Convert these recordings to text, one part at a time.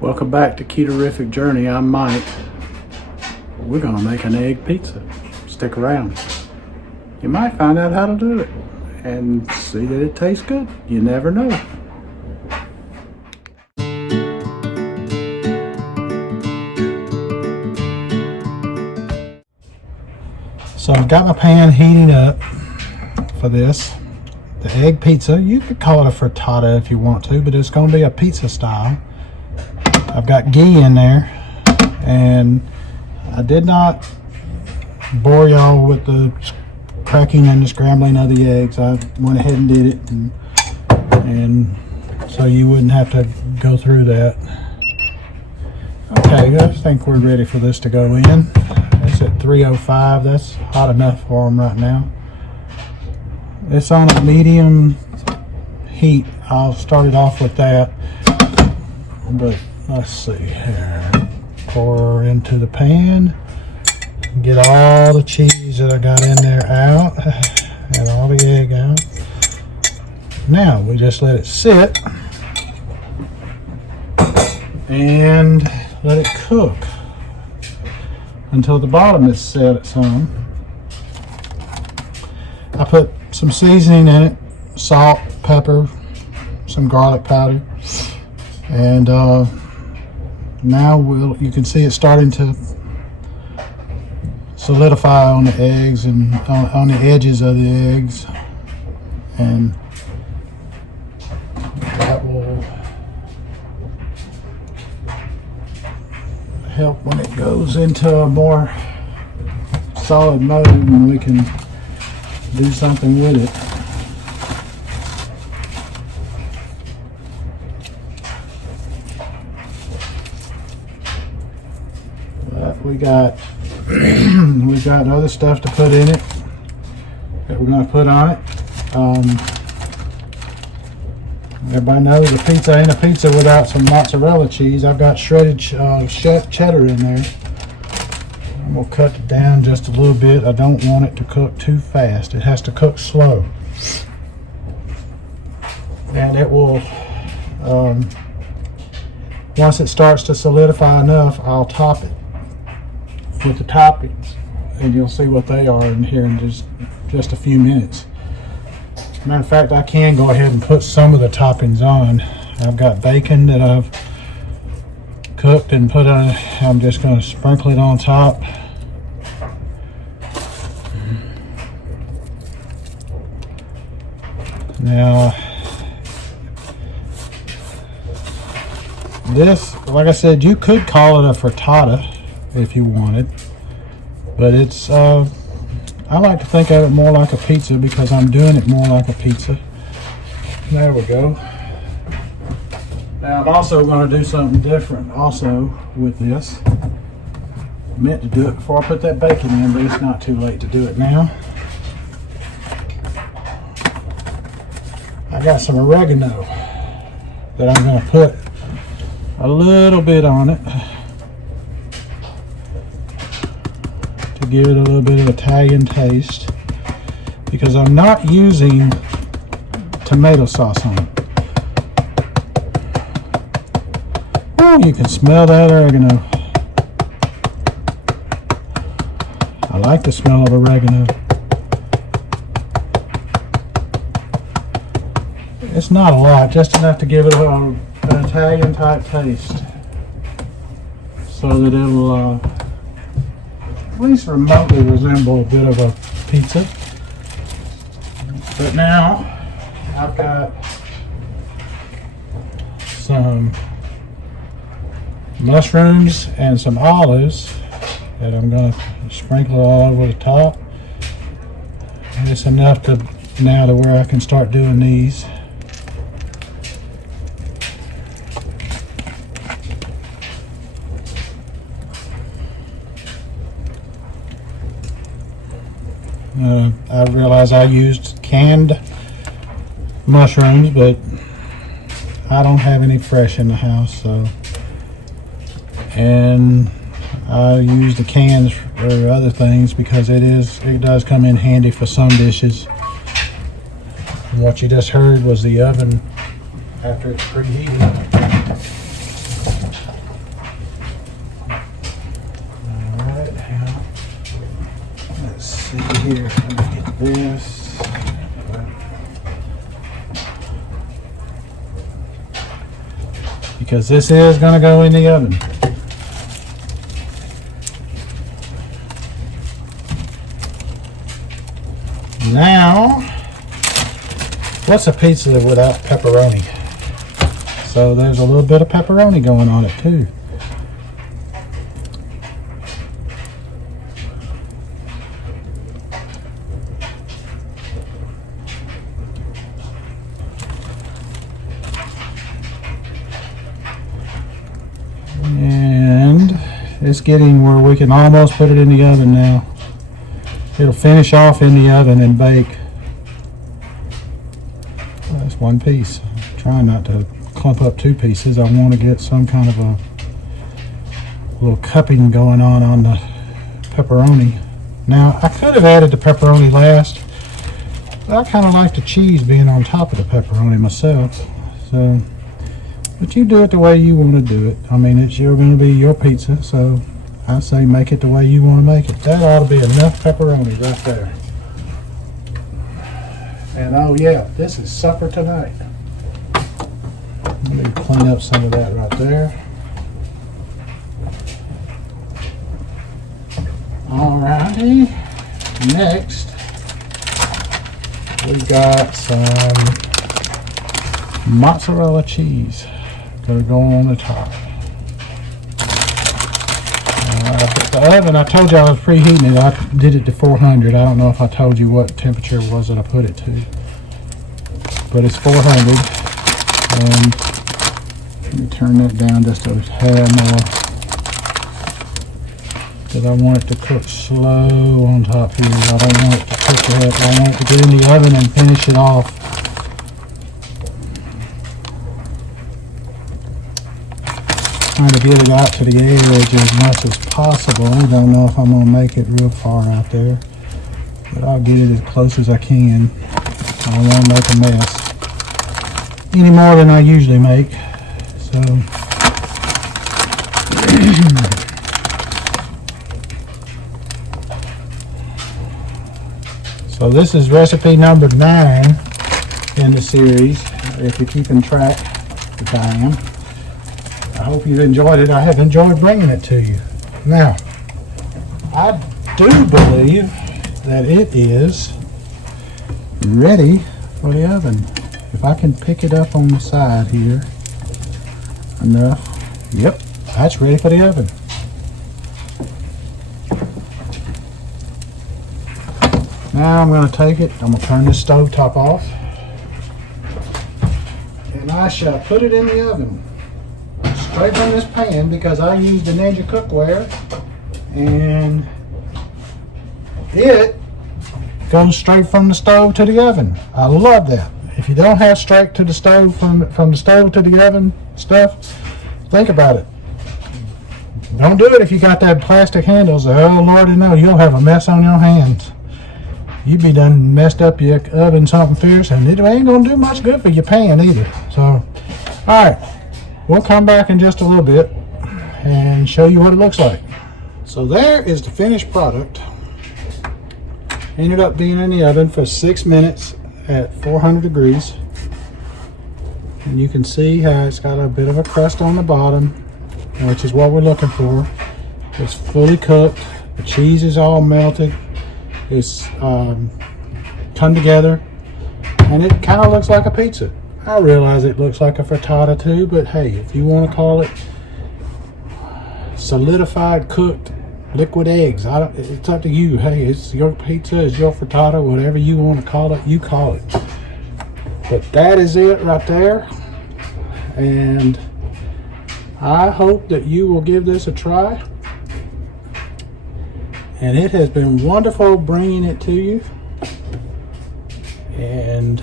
Welcome back to Ketorific Journey. I'm Mike. We're gonna make an egg pizza. Stick around. You might find out how to do it and see that it tastes good. You never know. So I've got my pan heating up for this. The egg pizza, you could call it a frittata if you want to, but it's going to be a pizza style. I've got ghee in there, and I did not bore y'all with the cracking and the scrambling of the eggs. I went ahead and did it, and so you wouldn't have to go through that. Okay, I think we're ready for this to go in. It's at 305. That's hot enough for them right now. It's on a medium heat. I'll start it off with that, but let's see here. Pour into the pan. Get all the cheese that I got in there out and all the egg out. Now we just let it sit and let it cook until the bottom is set some. I put some seasoning in it, salt, pepper, some garlic powder, and now you can see it starting to solidify on the eggs and on the edges of the eggs, and that will help when it goes into a more solid mode and we can do something with it. We got other stuff to put in it that we're going to put on it. Everybody knows a pizza ain't a pizza without some mozzarella cheese. I've got shredded cheddar in there. I'm going to cut it down just a little bit. I don't want it to cook too fast. It has to cook slow. And it will, once it starts to solidify enough, I'll top it with the toppings. And you'll see what they are in here in just a few minutes. Matter of fact, I can go ahead and put some of the toppings on. I've got bacon that I've cooked and put on. I'm just going to sprinkle it on top. Now, this, like I said, you could call it a frittata if you wanted, but it's I like to think of it more like a pizza because I'm doing it more like a pizza. There we go. Now I'm also going to do something different also with this. I meant to do it before I put that bacon in, but it's not too late to do it now. I got some oregano that I'm going to put a little bit on it to give it a little bit of Italian taste, because I'm not using tomato sauce on it. Oh, you can smell that oregano. I like the smell of oregano. It's not a lot, just enough to give it an Italian type taste, so that it'll at least remotely resemble a bit of a pizza. But now I've got some mushrooms and some olives that I'm going to sprinkle all over the top. And it's enough to now to where I can start doing these. I realize I used canned mushrooms, but I don't have any fresh in the house, so, and I use the cans for other things because it does come in handy for some dishes. And what you just heard was the oven after it's preheated. because this is going to go in the oven. Now, what's a pizza without pepperoni? So there's a little bit of pepperoni going on it too. And it's getting where we can almost put it in the oven now. It'll finish off in the oven and bake. That's one piece. I'm trying not to clump up two pieces. I want to get some kind of a little cupping going on the pepperoni. Now, I could have added the pepperoni last, but I kind of like the cheese being on top of the pepperoni myself. So, but you do it the way you want to do it. I mean, it's going to be your pizza, so I say make it the way you want to make it. That ought to be enough pepperoni right there. And oh yeah, this is supper tonight. Let me clean up some of that right there. Alrighty. Next, we got some mozzarella cheese. Gonna go on the top. The oven, I told you I was preheating it. I did it to 400. I don't know if I told you what temperature it was that I put it to, but it's 400. And let me turn that down just a hair more, because I want it to cook slow on top here. I don't want it to cook it. I want it to get in the oven and finish it off. Trying to get it out to the edge as much as possible. I don't know if I'm going to make it real far out there, but I'll get it as close as I can. I don't want to make a mess any more than I usually make. So this is recipe number 9 in the series, if you're keeping track, which I am. I hope you've enjoyed it. I have enjoyed bringing it to you. Now, I do believe that it is ready for the oven. If I can pick it up on the side here enough. Yep, that's ready for the oven. Now I'm going to take it. I'm going to turn this stove top off. And I shall put it in the oven. Straight from this pan, because I used the Ninja cookware, and it goes straight from the stove to the oven. I love that. If you don't have straight to the stove, from the stove to the oven stuff, think about it. Don't do it if you got that plastic handles. Oh Lordy, no, you'll have a mess on your hands. You be done messed up your oven something fierce, and it ain't gonna do much good for your pan either. So, all right. We'll come back in just a little bit and show you what it looks like. So there is the finished product. Ended up being in the oven for 6 minutes at 400 degrees. And you can see how it's got a bit of a crust on the bottom, which is what we're looking for. It's fully cooked. The cheese is all melted. It's come together. And it kind of looks like a pizza. I realize it looks like a frittata too, but hey, if you want to call it solidified cooked liquid eggs, it's up to you. Hey, it's your pizza, it's your frittata, whatever you want to call it, you call it. But that is it right there. And I hope that you will give this a try. And it has been wonderful bringing it to you. And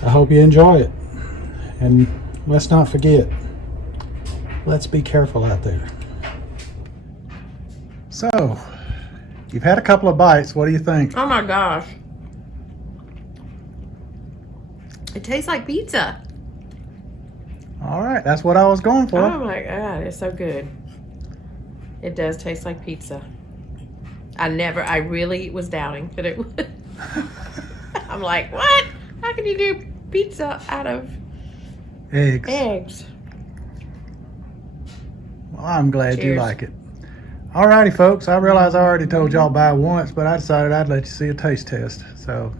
I hope you enjoy it. And let's not forget, let's be careful out there. So, you've had a couple of bites. What do you think? Oh my gosh. It tastes like pizza. All right, that's what I was going for. Oh my God, it's so good. It does taste like pizza. I really was doubting that it would. I'm like, what? How can you do pizza out of eggs. Well, I'm glad you Cheers. like it. Alrighty, folks. I realize I already told y'all buy once, but I decided I'd let you see a taste test. So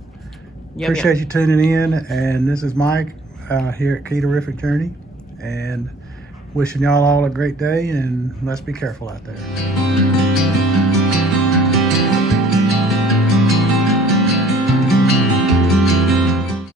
Yum, appreciate yum. you tuning in. And this is Mike here at Ketorific Journey. And wishing y'all all a great day. And let's be careful out there.